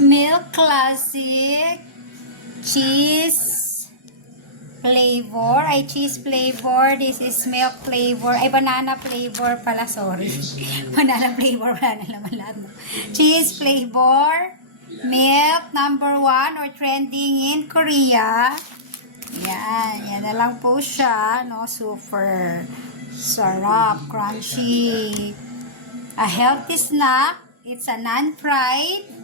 Milk Classic cheese flavor. Ay, cheese flavor. This is milk flavor. Ay, banana flavor pala. Sorry. Banana flavor. Wala na naman lahat. No? Cheese flavor. Milk number 1 or trending in Korea. Yan. Yan na lang po siya. No? Super sarap. Crunchy. A healthy snack. It's a non-fried.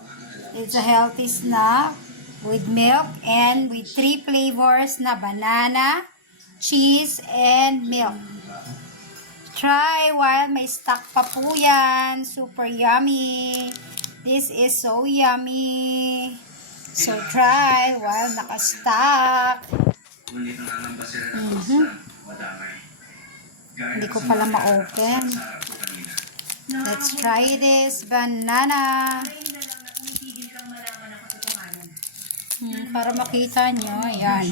It's a healthy snack with milk and with 3 flavors na banana, cheese, and milk. Try while may stock pa po yan. Super yummy. This is so yummy. So try while naka-stock. Hindi ko pala ma-open. Let's try this banana. Para makita nyo, ayan.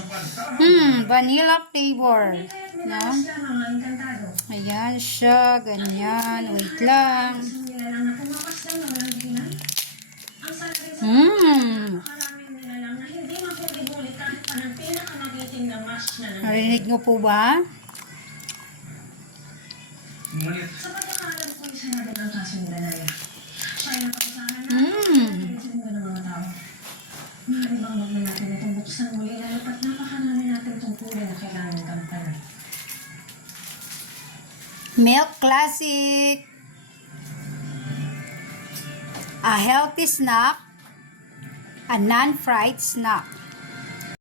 Vanilla flavor. No? Ayan siya, ganyan. Wait lang. Narinig nyo po ba? Sa pagkakalam ko yung sinabi ng kasundanaya. Siya ay napasahan na ng mga tao. Maaari bang wag na natin itong buksan muli lalo pat napakarami natin tungkulin na kailangan gampanan. Milk Classic. A healthy snack. A non-fried snack.